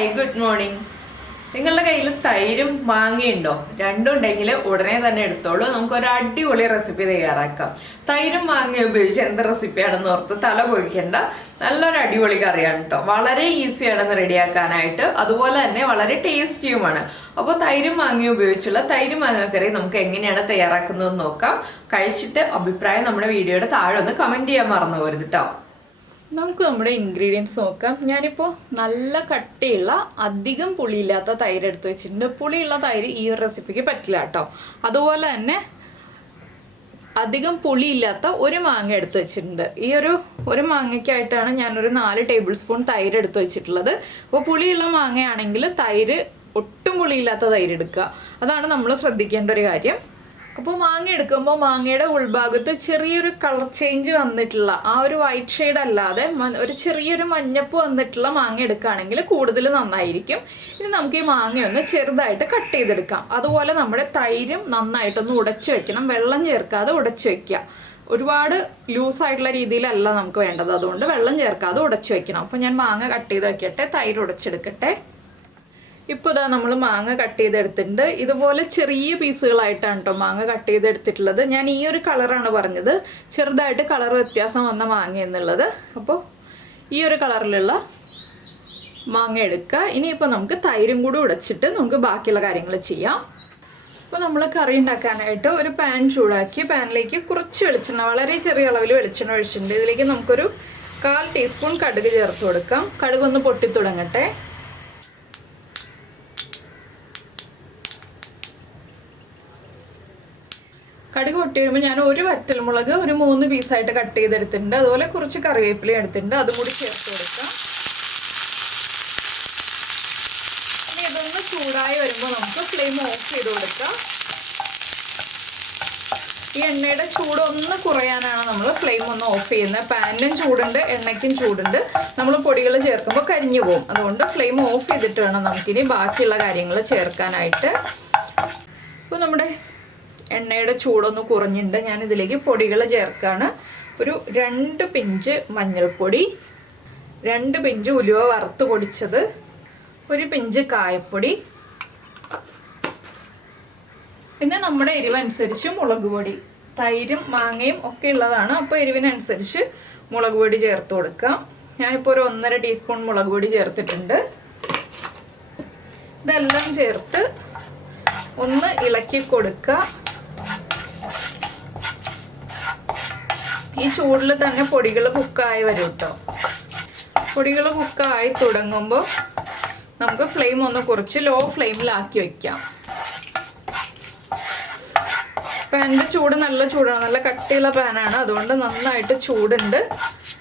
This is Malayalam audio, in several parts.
Hi good morning. നിങ്ങളുടെ കയ്യിൽ തൈരും മാങ്ങയുണ്ടോ? രണ്ടും ഉണ്ടെങ്കിൽ ഉടനെ തന്നെ എടുത്തോളൂ. നമുക്കൊരു അടിപൊളി റെസിപ്പി തയ്യാറാക്കാം. തൈരും മാങ്ങയും ഉപയോഗിച്ച് എന്ത് റെസിപ്പിയാണെന്ന് ഓർത്ത് തല പൊഴിക്കേണ്ട നല്ലൊരു അടിപൊളി കറിയാണ് കേട്ടോ. വളരെ ഈസിയാണെന്ന് റെഡിയാക്കാനായിട്ട്, അതുപോലെ തന്നെ വളരെ ടേസ്റ്റിയുമാണ്. അപ്പോൾ തൈരും മാങ്ങയും ഉപയോഗിച്ചുള്ള തൈര് മാങ്ങ കറി നമുക്ക് എങ്ങനെയാണ് തയ്യാറാക്കുന്നതെന്ന് നോക്കാം. കഴിച്ചിട്ട് അഭിപ്രായം നമ്മുടെ വീഡിയോയുടെ താഴെ ഒന്ന് കമൻറ്റ് ചെയ്യാൻ മറന്നു പോകരുത് കേട്ടോ. നമുക്ക് നമ്മുടെ ഇൻഗ്രീഡിയൻസ് നോക്കാം. ഞാനിപ്പോൾ നല്ല കട്ടിയുള്ള അധികം പുളിയില്ലാത്ത തൈര് എടുത്ത് വെച്ചിട്ടുണ്ട്. പുളിയുള്ള തൈര് ഈ ഒരു റെസിപ്പിക്ക് പറ്റില്ല കേട്ടോ. അതുപോലെ തന്നെ അധികം പുളിയില്ലാത്ത ഒരു മാങ്ങ എടുത്ത് വെച്ചിട്ടുണ്ട്. ഈ ഒരു മാങ്ങയ്ക്കായിട്ടാണ് ഞാനൊരു 4 ടേബിൾ സ്പൂൺ തൈര് എടുത്ത് വെച്ചിട്ടുള്ളത്. അപ്പോൾ പുളിയുള്ള മാങ്ങയാണെങ്കിൽ തൈര് ഒട്ടും പുളിയില്ലാത്ത തൈര് എടുക്കുക. അതാണ് നമ്മൾ ശ്രദ്ധിക്കേണ്ട ഒരു കാര്യം. അപ്പോൾ മാങ്ങ എടുക്കുമ്പോൾ മാങ്ങയുടെ ഉൾഭാഗത്ത് ചെറിയൊരു കളർ ചേഞ്ച് വന്നിട്ടുള്ള ആ ഒരു വൈറ്റ് ഷെയ്ഡ് അല്ലാതെ ഒരു ചെറിയൊരു മഞ്ഞപ്പ് വന്നിട്ടുള്ള മാങ്ങ എടുക്കുകയാണെങ്കിൽ കൂടുതൽ നന്നായിരിക്കും. ഇനി നമുക്ക് ഈ മാങ്ങയൊന്ന് ചെറുതായിട്ട് കട്ട് ചെയ്തെടുക്കാം. അതുപോലെ നമ്മുടെ തൈരും നന്നായിട്ടൊന്ന് ഉടച്ചു വെക്കണം. വെള്ളം ചേർക്കാതെ ഉടച്ചു വെക്കുക. ഒരുപാട് ലൂസായിട്ടുള്ള രീതിയിലല്ല നമുക്ക് വേണ്ടത്, അതുകൊണ്ട് വെള്ളം ചേർക്കാതെ ഉടച്ചു വെക്കണം. അപ്പോൾ ഞാൻ മാങ്ങ കട്ട് ചെയ്ത് വെക്കട്ടെ, തൈര് ഉടച്ചെടുക്കട്ടെ. ഇപ്പോൾ ഇതാ നമ്മൾ മാങ്ങ കട്ട് ചെയ്തെടുത്തിട്ടുണ്ട്. ഇതുപോലെ ചെറിയ പീസുകളായിട്ടാണ് കേട്ടോ മാങ്ങ കട്ട് ചെയ്തെടുത്തിട്ടുള്ളത്. ഞാൻ ഈ ഒരു കളറാണ് പറഞ്ഞത്, ചെറുതായിട്ട് കളർ വ്യത്യാസം വന്ന മാങ്ങ എന്നുള്ളത്. അപ്പോൾ ഈ ഒരു കളറിലുള്ള മാങ്ങ എടുക്കുക. ഇനിയിപ്പോൾ നമുക്ക് തൈരും കൂടി ഉടച്ചിട്ട് നമുക്ക് ബാക്കിയുള്ള കാര്യങ്ങൾ ചെയ്യാം. അപ്പോൾ നമ്മൾ കറി ഉണ്ടാക്കാനായിട്ട് ഒരു പാൻ ചൂടാക്കി പാനിലേക്ക് കുറച്ച് വെളിച്ചെണ്ണ, വളരെ ചെറിയ അളവിൽ വെളിച്ചെണ്ണ ഒഴിച്ചിട്ടുണ്ട്. ഇതിലേക്ക് നമുക്കൊരു 1/4 ടീസ്പൂൺ കടുക് ചേർത്ത് കൊടുക്കാം. കടുകൊന്ന് പൊട്ടിത്തുടങ്ങട്ടെ. കടുക് പൊട്ടി വരുമ്പോൾ ഞാൻ ഒരു വറ്റൽമുളക് ഒരു 3 പീസായിട്ട് കട്ട് ചെയ്തെടുത്തിട്ടുണ്ട്. അതുപോലെ കുറച്ച് കറിവേപ്പില എടുത്തിട്ടുണ്ട്, അതും കൂടി ചേർത്ത് കൊടുക്കാം. ഇനി ഇതൊന്ന് ചൂടായി വരുമ്പോൾ നമുക്ക് ഫ്ലെയിം ഓഫ് ചെയ്ത് കൊടുക്കാം. ഈ എണ്ണയുടെ ചൂട് ഒന്ന് കുറയാനാണ് നമ്മൾ ഫ്ലെയിം ഒന്ന് ഓഫ് ചെയ്യുന്നത്. പാനിനും ചൂടുണ്ട്, എണ്ണയ്ക്കും ചൂടുണ്ട്. നമ്മൾ പൊടികൾ ചേർക്കുമ്പോൾ കരിഞ്ഞു പോകും. അതുകൊണ്ട് ഫ്ലെയിം ഓഫ് ചെയ്തിട്ട് വേണം നമുക്കിനി ബാക്കിയുള്ള കാര്യങ്ങൾ ചേർക്കാനായിട്ട്. ഇപ്പോൾ നമ്മുടെ എണ്ണയുടെ ചൂടൊന്ന് കുറഞ്ഞിട്ടുണ്ട്. ഞാൻ ഇതിലേക്ക് പൊടികൾ ചേർക്കുകയാണ്. ഒരു 2 പിഞ്ച് മഞ്ഞൾപ്പൊടി, 2 പിഞ്ച് ഉലുവ വറുത്ത് പൊടിച്ചത്, 1 പിഞ്ച് കായപ്പൊടി, പിന്നെ നമ്മുടെ എരിവനുസരിച്ച് മുളക് പൊടി. തൈരും മാങ്ങയും ഒക്കെ ഉള്ളതാണ്, അപ്പോൾ എരിവിനനുസരിച്ച് മുളക് പൊടി ചേർത്ത് കൊടുക്കാം. ഞാനിപ്പോൾ ഒരു 1.5 ടീസ്പൂൺ മുളക് പൊടി ചേർത്തിട്ടുണ്ട്. ഇതെല്ലാം ചേർത്ത് ഒന്ന് ഇളക്കി കൊടുക്കുക. ഈ ചൂടിൽ തന്നെ പൊടികൾ കുക്കായി വരും കേട്ടോ. പൊടികൾ കുക്കായി തുടങ്ങുമ്പോൾ നമുക്ക് ഫ്ലെയിം ഒന്ന് കുറച്ച് ലോ ഫ്ലെയിമിലാക്കി വെക്കാം. പാനിൻ്റെ ചൂട് നല്ല ചൂടാണ്, നല്ല കട്ടിയുള്ള പാനാണ്, അതുകൊണ്ട് നന്നായിട്ട് ചൂടുണ്ട്.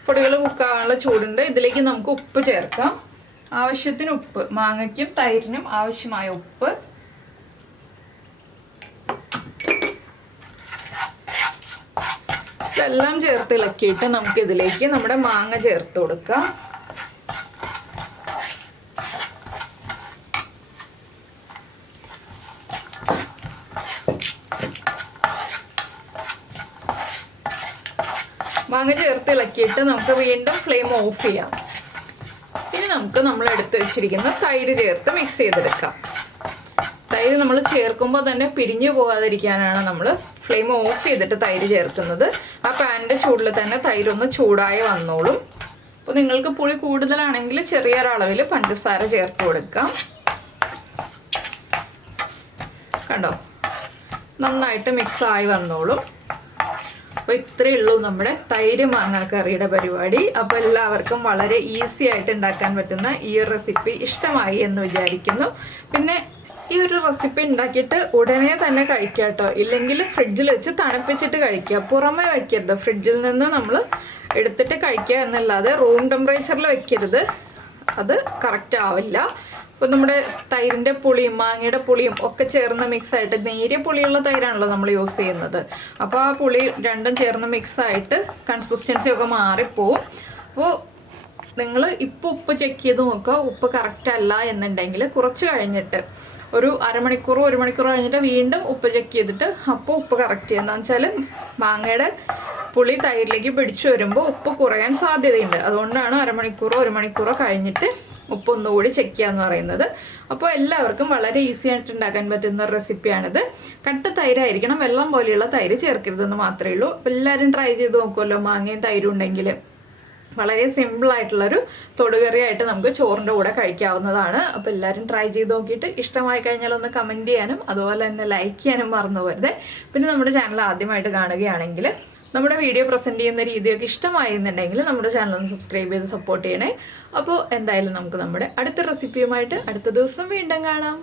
പൊടികൾ കുക്കാനുള്ള ചൂടുണ്ട്. ഇതിലേക്ക് നമുക്ക് ഉപ്പ് ചേർക്കാം. ആവശ്യത്തിന് ഉപ്പ്, മാങ്ങയ്ക്കും തൈരിനും ആവശ്യമായ ഉപ്പ്. ഇതെല്ലാം ചേർത്ത് ഇളക്കിയിട്ട് നമുക്ക് ഇതിലേക്ക് നമ്മുടെ മാങ്ങ ചേർത്ത് കൊടുക്കാം. മാങ്ങ ചേർത്ത് ഇളക്കിയിട്ട് നമുക്ക് വീണ്ടും ഫ്ലെയിം ഓഫ് ചെയ്യാം. ഇനി നമുക്ക് നമ്മൾ എടുത്ത് വെച്ചിരിക്കുന്ന തൈര് ചേർത്ത് മിക്സ് ചെയ്തെടുക്കാം. തൈര് നമ്മൾ ചേർക്കുമ്പോൾ തന്നെ പിരിഞ്ഞു പോകാതിരിക്കാനാണ് നമ്മൾ ഫ്ലെയിം ഓഫ് ചെയ്തിട്ട് തൈര് ചേർക്കുന്നത്. ആ പാനിൻ്റെ ചൂടിൽ തന്നെ തൈരൊന്ന് ചൂടായി വന്നോളും. അപ്പോൾ നിങ്ങൾക്ക് പുളി കൂടുതലാണെങ്കിൽ ചെറിയൊരളവിൽ പഞ്ചസാര ചേർത്ത് കൊടുക്കാം. കണ്ടോ, നന്നായിട്ട് മിക്സായി വന്നോളും. അപ്പോൾ ഇത്രയേ ഉള്ളൂ നമ്മുടെ തൈര് മാങ്ങ കറിയുടെ പരിപാടി. അപ്പോൾ എല്ലാവർക്കും വളരെ ഈസി ആയിട്ട് ഉണ്ടാക്കാൻ പറ്റുന്ന ഈ ഒരു റെസിപ്പി ഇഷ്ടമായി എന്ന് വിചാരിക്കുന്നു. പിന്നെ ഈ ഒരു റെസിപ്പി ഉണ്ടാക്കിയിട്ട് ഉടനെ തന്നെ കഴിക്കുക കേട്ടോ. ഇല്ലെങ്കിൽ ഫ്രിഡ്ജിൽ വെച്ച് തണുപ്പിച്ചിട്ട് കഴിക്കുക. പുറമെ വയ്ക്കരുത്, ഫ്രിഡ്ജിൽ നിന്ന് നമ്മൾ എടുത്തിട്ട് കഴിക്കുക എന്നല്ലാതെ റൂം ടെമ്പറേച്ചറിൽ വെക്കരുത്, അത് കറക്റ്റ് ആവില്ല. അപ്പോൾ നമ്മുടെ തൈരിൻ്റെ പുളിയും മാങ്ങയുടെ പുളിയും ഒക്കെ ചേർന്ന് മിക്സായിട്ട്, നേരിയ പുളിയുള്ള തൈരാണല്ലോ നമ്മൾ യൂസ് ചെയ്യുന്നത്. അപ്പോൾ ആ പുളി രണ്ടും ചേർന്ന് മിക്സായിട്ട് കൺസിസ്റ്റൻസി ഒക്കെ മാറിപ്പോവും. അപ്പോൾ നിങ്ങൾ ഇപ്പോൾ ഉപ്പ് ചെക്ക് ചെയ്ത് നോക്കുക. ഉപ്പ് കറക്റ്റ് അല്ല എന്നുണ്ടെങ്കിൽ കുറച്ച് കഴിഞ്ഞിട്ട് ഒരു അരമണിക്കൂർ 1 മണിക്കൂർ കഴിഞ്ഞിട്ട് വീണ്ടും ഉപ്പ് ചെക്ക് ചെയ്തിട്ട് അപ്പോൾ ഉപ്പ് കറക്റ്റ് ചെയ്യുക. എന്താണെന്ന് വെച്ചാൽ മാങ്ങയുടെ പുളി തൈരിലേക്ക് പിടിച്ചു വരുമ്പോൾ ഉപ്പ് കുറയാൻ സാധ്യതയുണ്ട്. അതുകൊണ്ടാണ് അരമണിക്കൂറോ 1 മണിക്കൂറോ കഴിഞ്ഞിട്ട് ഉപ്പ് ഒന്നുകൂടി ചെക്ക് ചെയ്യുക എന്ന് പറയുന്നത്. അപ്പോൾ എല്ലാവർക്കും വളരെ ഈസി ആയിട്ട് ഉണ്ടാക്കാൻ പറ്റുന്ന ഒരു റെസിപ്പിയാണിത്. കട്ട തൈരായിരിക്കണം, വെള്ളം പോലെയുള്ള തൈര് ചേർക്കരുതെന്ന് മാത്രമേ ഉള്ളൂ. അപ്പോൾ എല്ലാവരും ട്രൈ ചെയ്ത് നോക്കുമല്ലോ. മാങ്ങയും തൈരും ഉണ്ടെങ്കിൽ വളരെ സിമ്പിളായിട്ടുള്ളൊരു തൊടുകറിയായിട്ട് നമുക്ക് ചോറിൻ്റെ കൂടെ കഴിക്കാവുന്നതാണ്. അപ്പോൾ എല്ലാവരും ട്രൈ ചെയ്ത് നോക്കിയിട്ട് ഇഷ്ടമായി കഴിഞ്ഞാൽ ഒന്ന് കമൻറ്റ് ചെയ്യാനും അതുപോലെ തന്നെ ലൈക്ക് ചെയ്യാനും മറന്നു പോകരുത്. പിന്നെ നമ്മുടെ ചാനൽ ആദ്യമായിട്ട് കാണുകയാണെങ്കിൽ നമ്മുടെ വീഡിയോ പ്രസൻറ്റ് ചെയ്യുന്ന രീതിയൊക്കെ ഇഷ്ടമായിരുന്നുണ്ടെങ്കിൽ നമ്മുടെ ചാനൽ ഒന്ന് സബ്സ്ക്രൈബ് ചെയ്ത് സപ്പോർട്ട് ചെയ്യണേ. അപ്പോൾ എന്തായാലും നമുക്ക് നമ്മുടെ അടുത്ത റെസിപ്പിയുമായിട്ട് അടുത്ത ദിവസം വീണ്ടും കാണാം.